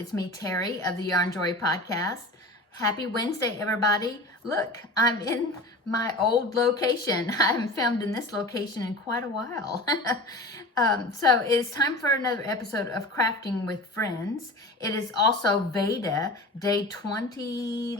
It's me, Terry of the Yarn Joy podcast. Happy Wednesday, everybody. Look, I'm in my old location. I haven't filmed in this location in quite a while. So it's time for another episode of Crafting with Friends. It is also VEDA, day 23.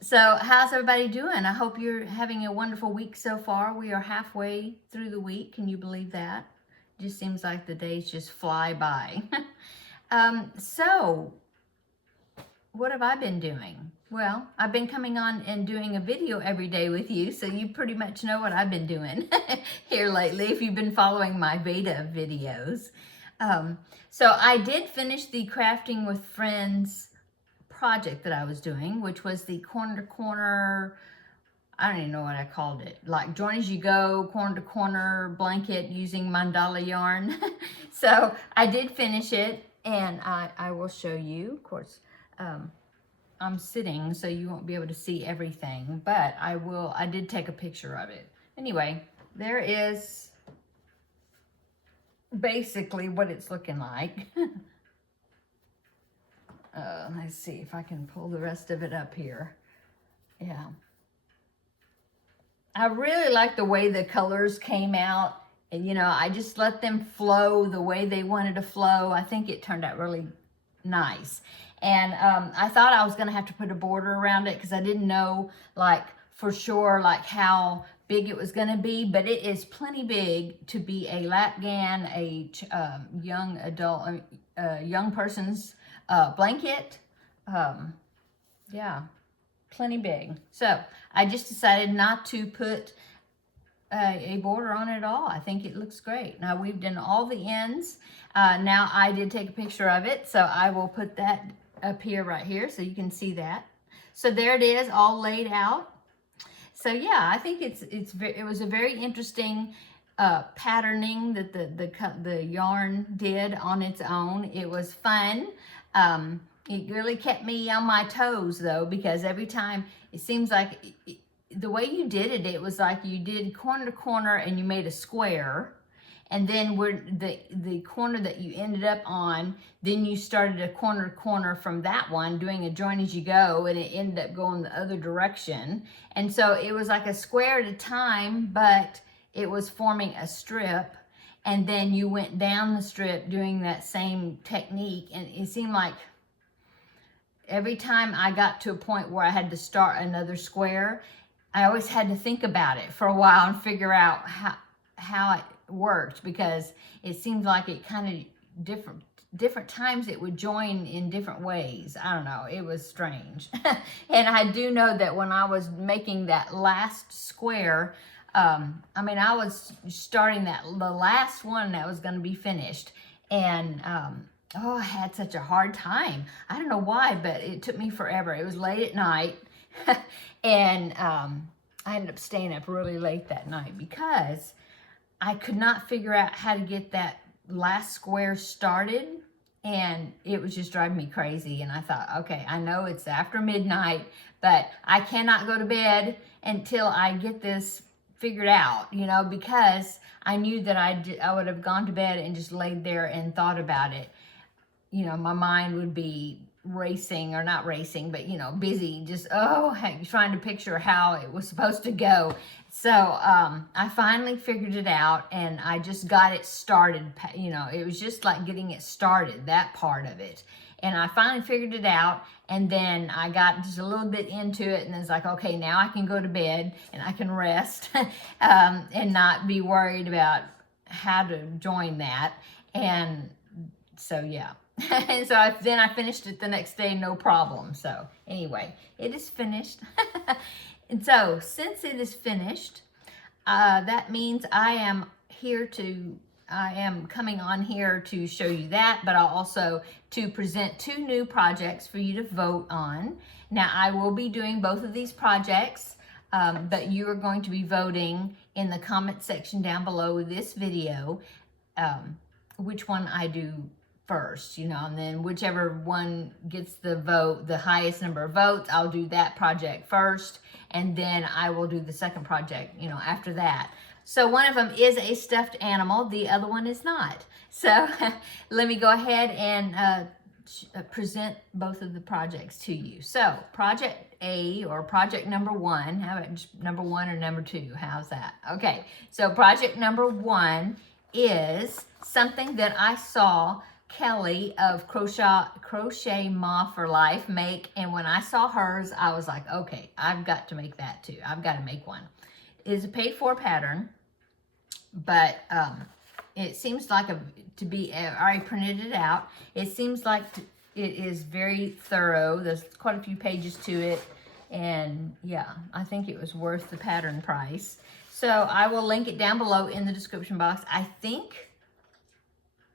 So how's everybody doing? I hope you're having a wonderful week so far. We are halfway through the week. Can you believe that? It just seems like the days just fly by. So what have I been doing? Well, I've been coming on and doing a video every day with you, so you pretty much know what I've been doing here lately if you've been following my VEDA videos. So I did finish the Crafting with Friends project that I was doing, which was the corner to corner, I don't even know what I called it, like join as you go, corner to corner blanket using mandala yarn. So I did finish it, and I will show you. Of course, I'm sitting, so you won't be able to see everything, but I did take a picture of it. Anyway, there is basically what it's looking like. Let's see if I can pull the rest of it up here. Yeah. I really like the way the colors came out. And, you know, I just let them flow the way they wanted to flow. I think it turned out really nice. And I thought I was going to have to put a border around it because I didn't know, like, for sure, like, how big it was going to be. But it is plenty big to be a lapgan, a young adult, young person's blanket. Yeah, plenty big. So I just decided not to put a border on it at all. I think it looks great. Now we've done all the ends. Now I did take a picture of it, so I will put that up here, right here, so you can see that. So there it is, all laid out. So yeah, I think it was a very interesting patterning that the yarn did on its own. It was fun. It really kept me on my toes, though, because every time it seems like the way you did it, it was like you did corner to corner and you made a square, and then the corner that you ended up on, then you started a corner to corner from that one, doing a join as you go, and it ended up going the other direction. And so it was like a square at a time, but it was forming a strip, and then you went down the strip doing that same technique, and it seemed like every time I got to a point where I had to start another square, I always had to think about it for a while and figure out how it worked, because it seemed like it kind of different times it would join in different ways. I don't know, it was strange. And I do know that when I was making that last square, I mean, I was starting the last one that was going to be finished, and oh, I had such a hard time. I don't know why, but it took me forever. It was late at night, and I ended up staying up really late that night because I could not figure out how to get that last square started, and it was just driving me crazy. And I thought, okay, I know it's after midnight, but I cannot go to bed until I get this figured out, you know, because I knew that I would have gone to bed and just laid there and thought about it. You know, my mind would be racing, or not racing, but, you know, busy, just, trying to picture how it was supposed to go. So I finally figured it out, and I just got it started. You know, it was just like getting it started, that part of it. And I finally figured it out, and then I got just a little bit into it, and it's like, okay, now I can go to bed and I can rest and not be worried about how to join that. And so, yeah. And so then I finished it the next day, no problem. So anyway, it is finished. And so since it is finished, that means I am coming on here to show you that, but I'll also to present 2 new projects for you to vote on. Now I will be doing both of these projects, but you are going to be voting in the comment section down below this video, which one I do first, you know, and then whichever one gets the highest number of votes, I'll do that project first, and then I will do the second project, you know, after that. So one of them is a stuffed animal, the other one is not. So let me go ahead and present both of the projects to you. So project A, or project number 1, how about just number 1 or number 2? How's that? Okay, so project number 1 is something that I saw Kelly of Crochet Ma for Life make, and when I saw hers, I was like, okay, I've got to make that too. I've got to make one. It is a paid for pattern, but it seems like I already printed it out. It seems like it is very thorough. There's quite a few pages to it. And yeah, I think it was worth the pattern price. So I will link it down below in the description box.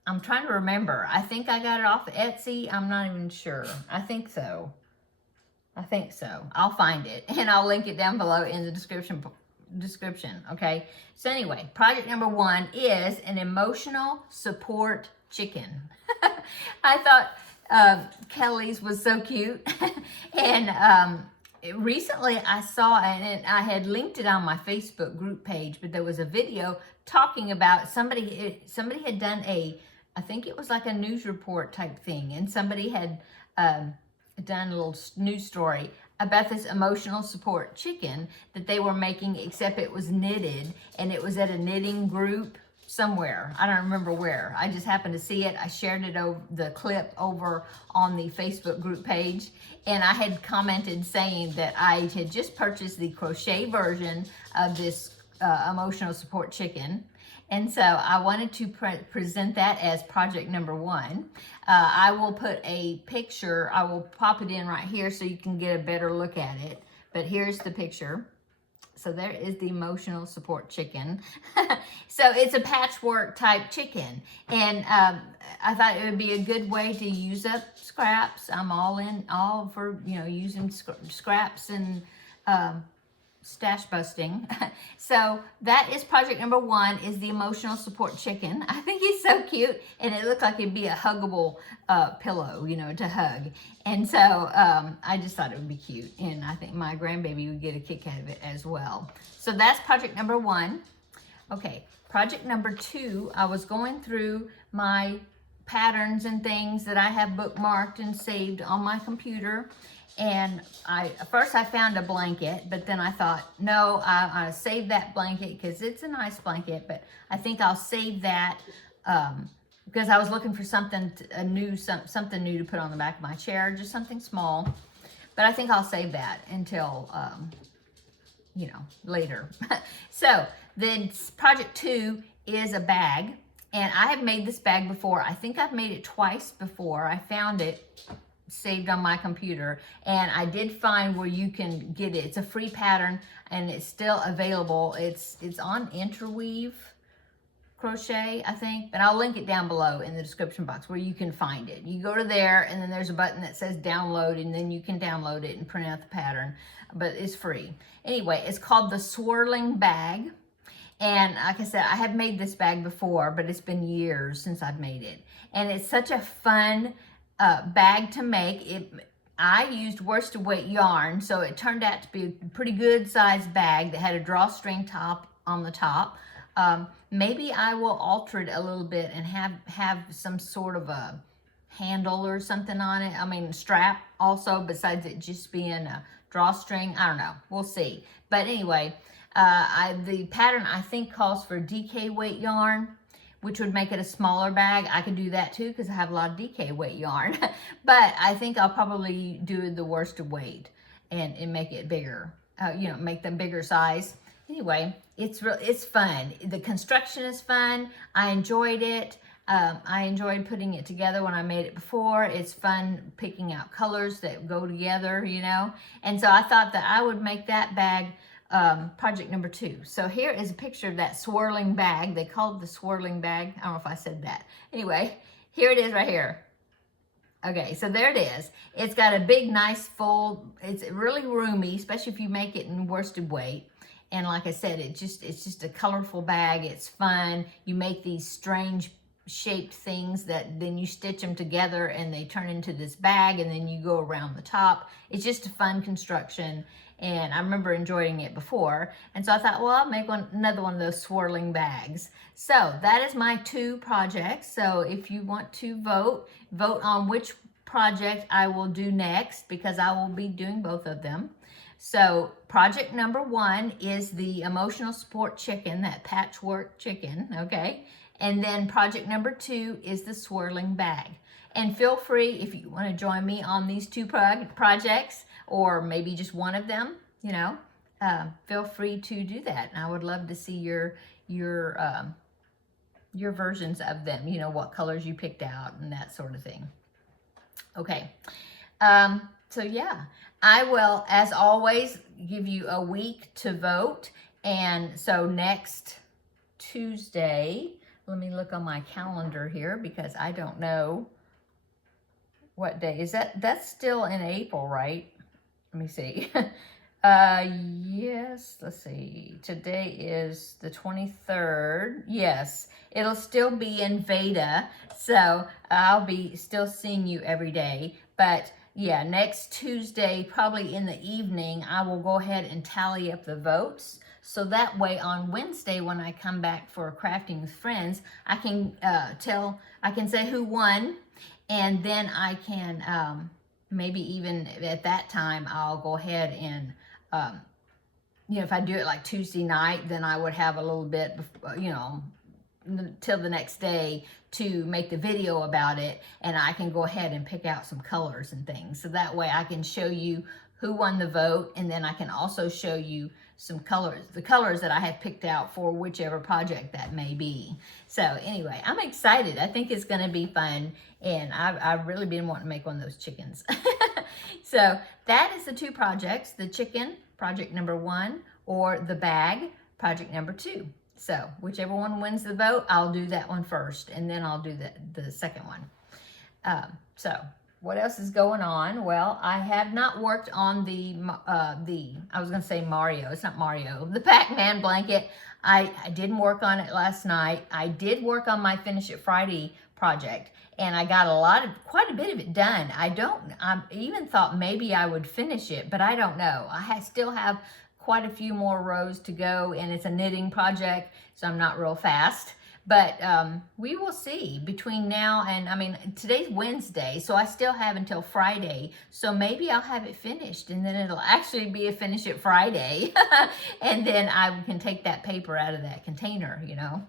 I'm trying to remember. I think I got it off Etsy. I'm not even sure. I think so. I'll find it and I'll link it down below in the description. Okay, so anyway, project number 1 is an emotional support chicken. I thought Kelly's was so cute. And recently I saw, and I had linked it on my Facebook group page, but there was a video talking about somebody had done I think it was like a news report type thing, and somebody had done a little news story about this emotional support chicken that they were making, except it was knitted, and it was at a knitting group somewhere. I don't remember where. I just happened to see it. I shared it over the clip over on the Facebook group page, and I had commented saying that I had just purchased the crochet version of this emotional support chicken. And so I wanted to present that as project number 1. I will put a picture, I will pop it in right here so you can get a better look at it. But here's the picture. So there is the emotional support chicken. So it's a patchwork type chicken. And I thought it would be a good way to use up scraps. I'm all for, using scraps and stash busting. So that is project number 1, is the emotional support chicken. I think he's so cute, and it looked like it'd be a huggable pillow, to hug. And so I just thought it would be cute, and I think my grandbaby would get a kick out of it as well. So that's project number 1. Okay, project number 2, I was going through my patterns and things that I have bookmarked and saved on my computer. And first I found a blanket, but then I thought, no, I save that blanket because it's a nice blanket, but I think I'll save that because I was looking for something new to put on the back of my chair, just something small. But I think I'll save that until, later. So then project 2 is a bag, and I have made this bag before. I think I've made it twice before. I found it saved on my computer, and I did find where you can get it. It's a free pattern, and it's still available. It's on Interweave Crochet, I think, but I'll link it down below in the description box where you can find it. You go to there, and then there's a button that says download, and then you can download it and print out the pattern, but it's free. Anyway, it's called the Swirling Bag. And like I said, I have made this bag before, but it's been years since I've made it. And it's such a fun bag to make. I used worsted weight yarn, so it turned out to be a pretty good sized bag that had a drawstring top on the top. Maybe I will alter it a little bit and have some sort of a handle or something on it. I mean, strap also, besides it just being a drawstring. I don't know. We'll see. But anyway, the pattern I think calls for DK weight yarn, which would make it a smaller bag. I could do that too because I have a lot of DK weight yarn. But I think I'll probably do the worsted weight and make it bigger, make them bigger size. Anyway, it's fun. The construction is fun. I enjoyed it. I enjoyed putting it together when I made it before. It's fun picking out colors that go together, And so I thought that I would make that bag project number 2. So here is a picture of that swirling bag. They called it the swirling bag. I don't know if I said that. Anyway, here it is right here. Okay, so there it is. It's got a big, nice, full, it's really roomy, especially if you make it in worsted weight. And like I said, it's just a colorful bag. It's fun. You make these strange shaped things that then you stitch them together and they turn into this bag, and then you go around the top. It's just a fun construction, and I remember enjoying it before. And so I thought, well, I'll make another one of those swirling bags. So that is my 2 projects. So if you want to vote on which project I will do next, because I will be doing both of them. So project number 1 is the emotional support chicken, that patchwork chicken, okay? And then project number 2 is the swirling bag. And feel free, if you want to join me on these 2 projects, or maybe just one of them, you know, feel free to do that. And I would love to see your versions of them, you know, what colors you picked out and that sort of thing. Okay. So yeah, I will, as always, give you a week to vote. And so next Tuesday, let me look on my calendar here, because I don't know what day is that. That's still in April, right? Let me see. Yes, let's see. Today is the 23rd. Yes, it'll still be in VEDA. So I'll be still seeing you every day. But yeah, next Tuesday, probably in the evening, I will go ahead and tally up the votes. So that way on Wednesday, when I come back for Crafting with Friends, I can I can say who won, and then I can maybe even at that time, I'll go ahead and, you know, if I do it like Tuesday night, then I would have a little bit, you know, till the next day to make the video about it, and I can go ahead and pick out some colors and things. So that way I can show you who won the vote, and then I can also show you some colors, the colors that I have picked out for whichever project that may be. So anyway, I'm excited. I think it's going to be fun, and I've really been wanting to make one of those chickens. So that is the 2 projects, the chicken, project number 1, or the bag, project number 2. So whichever one wins the vote, I'll do that one first, and then I'll do the second one. So what else is going on? Well, I have not worked on I was going to say Mario. It's not Mario. The Pac-Man blanket. I didn't work on it last night. I did work on my Finish It Friday project, and I got quite a bit of it done. I even thought maybe I would finish it, but I don't know. I still have quite a few more rows to go, and it's a knitting project, so I'm not real fast. But we will see between now and, I mean, today's Wednesday, so I still have until Friday. So maybe I'll have it finished, and then it'll actually be a Finish It Friday. And then I can take that paper out of that container, you know.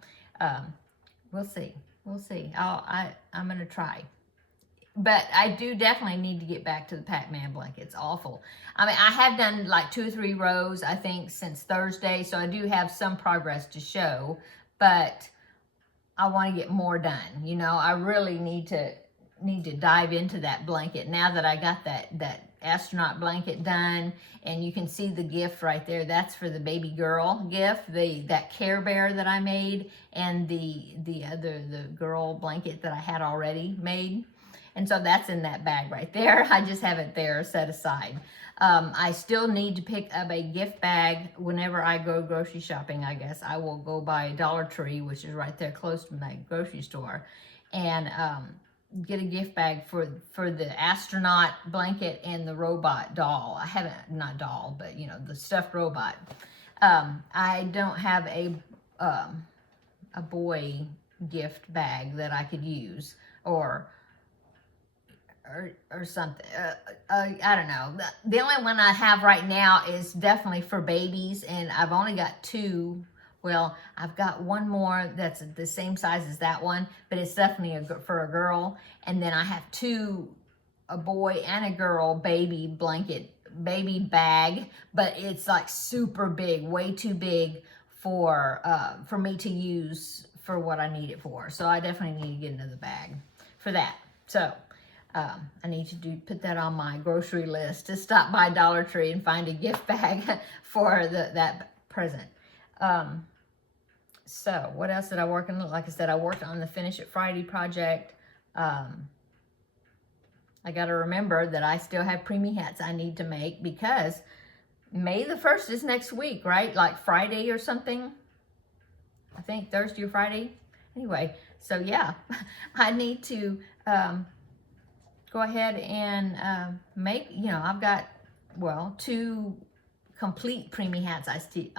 We'll see. We'll see. I'm going to try. But I do definitely need to get back to the Pac-Man blanket. It's awful. I mean, I have done like 2 or 3 rows, I think, since Thursday. So I do have some progress to show. But I want to get more done. You know, I really need to dive into that blanket now that I got that astronaut blanket done. And you can see the gift right there. That's for the baby girl gift, that Care Bear that I made, and the girl blanket that I had already made. And so that's in that bag right there. I just have it there set aside. I still need to pick up a gift bag whenever I go grocery shopping, I guess. I will go by Dollar Tree, which is right there close to my grocery store, and get a gift bag for the astronaut blanket and the robot doll. I haven't, not doll, but you know, the stuffed robot. I don't have a boy gift bag that I could use, or something. I don't know. The only one I have right now is definitely for babies, and I've only got 2. Well, I've got one more that's the same size as that one, but it's definitely for a girl. And then I have 2, a boy and a girl baby bag, but it's like super big, way too big for me to use for what I need it for. So I definitely need to get another bag for that. So I need to put that on my grocery list to stop by Dollar Tree and find a gift bag for that present. So what else did I work on? Like I said, I worked on the Finish It Friday project. I got to remember that I still have preemie hats I need to make, because May the 1st is next week, right? Like Friday or something. I think Thursday or Friday. Anyway, So yeah, I need to go ahead and make, I've got, well, 2 complete preemie hats I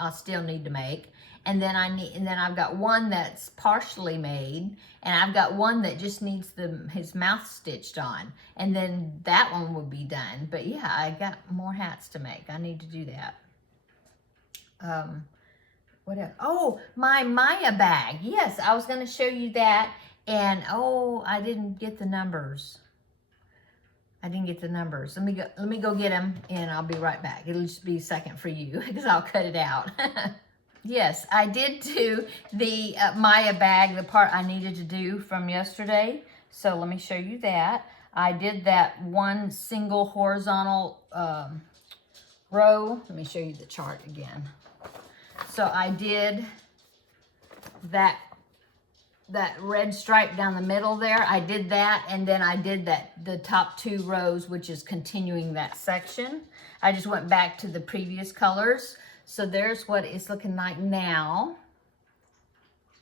still need to make. And then I've got one that's partially made, and I've got one that just needs his mouth stitched on, and then that one will be done. But yeah, I got more hats to make. I need to do that. What else? Oh, my Maya bag. Yes, I was going to show you that, and oh, I didn't get the numbers. Let me go get them, and I'll be right back. It'll just be a second for you because I'll cut it out. Yes, I did do the Maya bag, the part I needed to do from yesterday. So let me show you that. I did that one single horizontal row. Let me show you the chart again. So I did that red stripe down the middle there. I did that, and then I did the top 2 rows, which is continuing that section. I just went back to the previous colors. So there's what it's looking like now.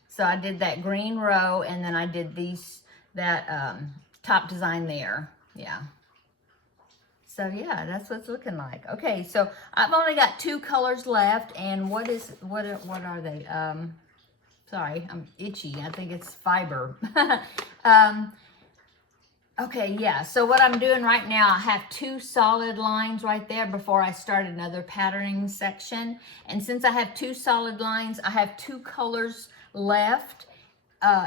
So I did that green row, and then I did that top design there. Yeah. So yeah, that's what it's looking like. Okay, so I've only got 2 colors left, and what are they? Sorry, I'm itchy. I think it's fiber. Okay, yeah, so what I'm doing right now, I have 2 solid lines right there before I start another patterning section. And since I have 2 solid lines, I have 2 colors left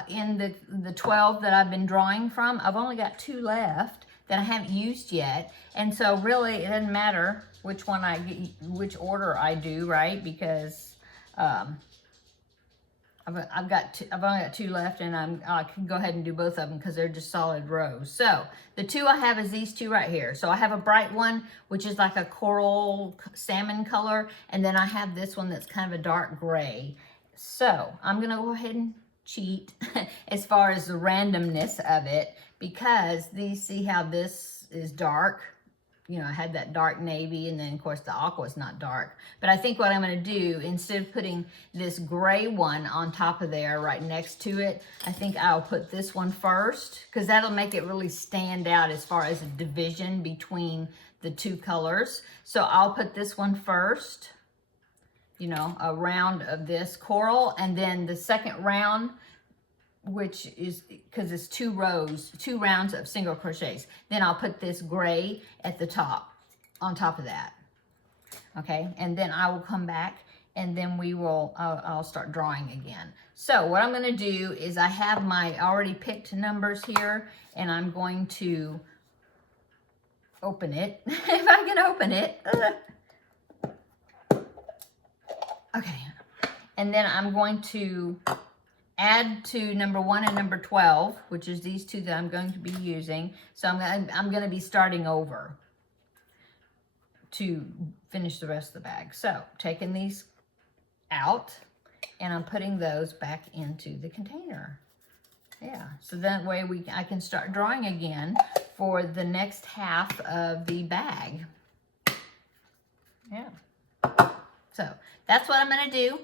in the 12 that I've been drawing from. I've only got 2 left that I haven't used yet. And so really, it doesn't matter which order I do, right? Because I've only got 2 left, and I can go ahead and do both of them because they're just solid rows. So the 2 I have is these 2 right here. So I have a bright one, which is like a coral salmon color, and then I have this one that's kind of a dark gray. So I'm gonna go ahead and cheat as far as the randomness of it, because see how this is dark. I had that dark navy, and then of course the aqua is not dark. But I think what I'm going to do, instead of putting this gray one on top of there right next to it, I think I'll put this one first, because that'll make it really stand out as far as a division between the 2 colors. So I'll put this one first, a round of this coral, and then the second round, which is, because it's 2 rounds of single crochets. Then I'll put this gray at the top, on top of that. Okay, and then I will come back, and then I'll start drawing again. So what I'm gonna do is I have my already picked numbers here, and I'm going to open it, if I can open it. Okay, and then I'm going to add to number 1 and number 12, which is these 2 that I'm going to be using. So I'm going to be starting over to finish the rest of the bag. So taking these out, and I'm putting those back into the container. Yeah, so that way I can start drawing again for the next half of the bag. Yeah. So that's what I'm going to do.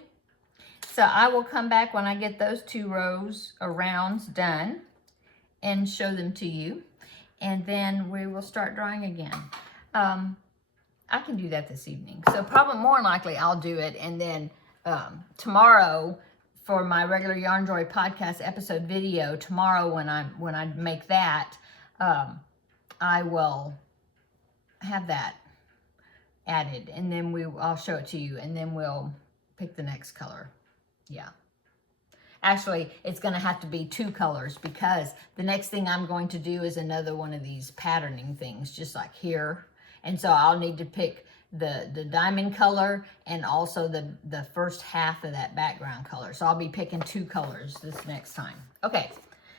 So I will come back when I get those 2 rows or rounds done and show them to you. And then we will start drawing again. I can do that this evening. So probably more likely I'll do it. And then tomorrow for my regular Yarn Joy podcast episode video, tomorrow when I make that, I will have that added. And then I'll show it to you. And then we'll pick the next color. Yeah. Actually, it's going to have to be 2 colors, because the next thing I'm going to do is another one of these patterning things, just like here. And so I'll need to pick the diamond color and also the first half of that background color. So I'll be picking 2 colors this next time. Okay.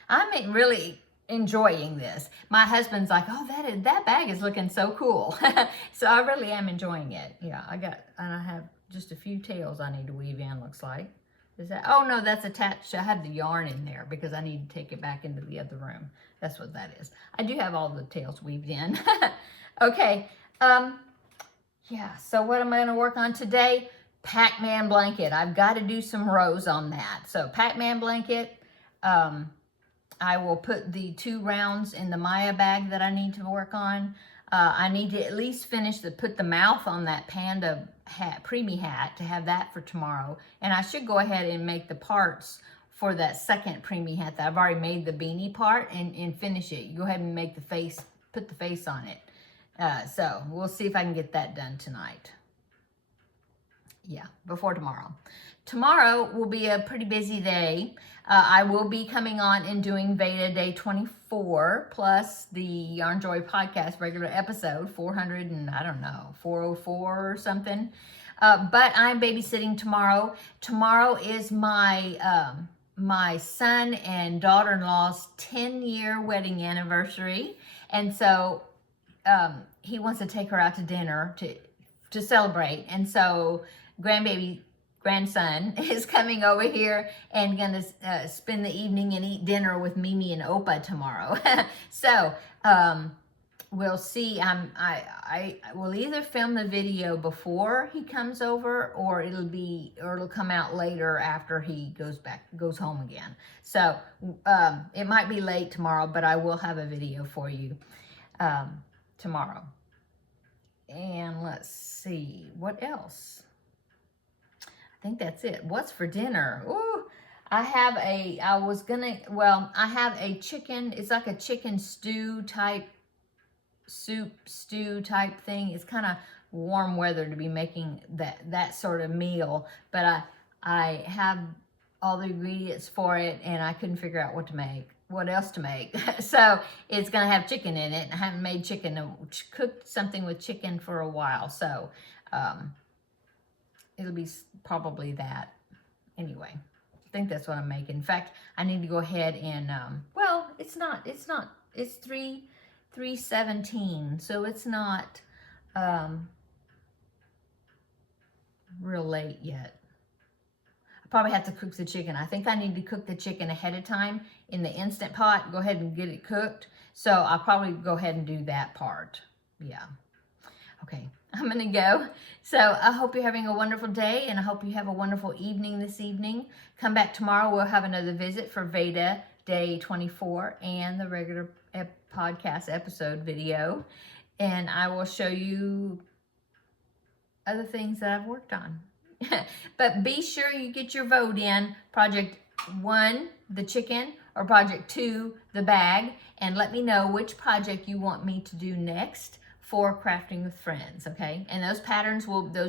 I'm really enjoying this. My husband's like, oh, that bag is looking so cool. So I really am enjoying it. Yeah, I have just a few tails I need to weave in, looks like. Is that, oh no, that's attached. I had the yarn in there because I need to take it back into the other room. That's what that is. I do have all the tails weaved in. Okay. Yeah, so what am I going to work on today? Pac-Man blanket. I've got to do some rows on that. So Pac-Man blanket, I will put the 2 rounds in the Maya bag that I need to work on. I need to at least put the mouth on that panda hat, preemie hat, to have that for tomorrow. And I should go ahead and make the parts for that second preemie hat that I've already made the beanie part and finish it. You go ahead and make the face, put the face on it. So we'll see if I can get that done tonight. Yeah, before tomorrow. Tomorrow will be a pretty busy day. I will be coming on and doing VEDA Day 24 plus the Yarn Joy podcast regular episode 400 and I don't know 404 or something. But I'm babysitting tomorrow. Tomorrow is my my son and daughter-in-law's 10-year wedding anniversary, and so he wants to take her out to dinner to celebrate, and so grandson is coming over here and gonna spend the evening and eat dinner with Mimi and Opa tomorrow. So we'll see. I will either film the video before he comes over, or it'll come out later after he goes home again. So it might be late tomorrow, but I will have a video for you tomorrow. And let's see what else. I think that's it. What's for dinner? Ooh, I have a chicken. It's like a chicken stew type stew type thing. It's kind of warm weather to be making that sort of meal, but I have all the ingredients for it, and I couldn't figure out what else to make. So it's gonna have chicken in it. I haven't made cooked something with chicken for a while, so it'll be probably that. Anyway, I think that's what I'm making. In fact, I need to go ahead and well, it's 3:17, so it's not real late yet. I probably have to cook the chicken. I think I need to cook the chicken ahead of time in the Instant Pot. Go ahead and get it cooked. So I'll probably go ahead and do that part. Yeah. Okay, I'm gonna go. So I hope you're having a wonderful day, and I hope you have a wonderful evening this evening. Come back tomorrow. We'll have another visit for VEDA Day 24 and the regular podcast episode video. And I will show you other things that I've worked on. But be sure you get your vote in. Project 1, the chicken, or Project 2, the bag. And let me know which project you want me to do next for Crafting with Friends, okay? And those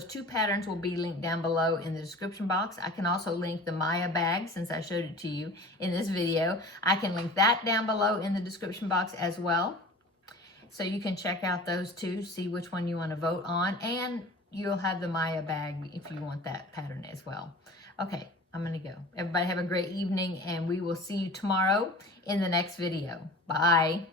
2 patterns will be linked down below in the description box. I can also link the Maya bag, since I showed it to you in this video. I can link that down below in the description box as well. So you can check out those 2, see which one you want to vote on, and you'll have the Maya bag if you want that pattern as well. Okay, I'm gonna go. Everybody have a great evening, and we will see you tomorrow in the next video. Bye.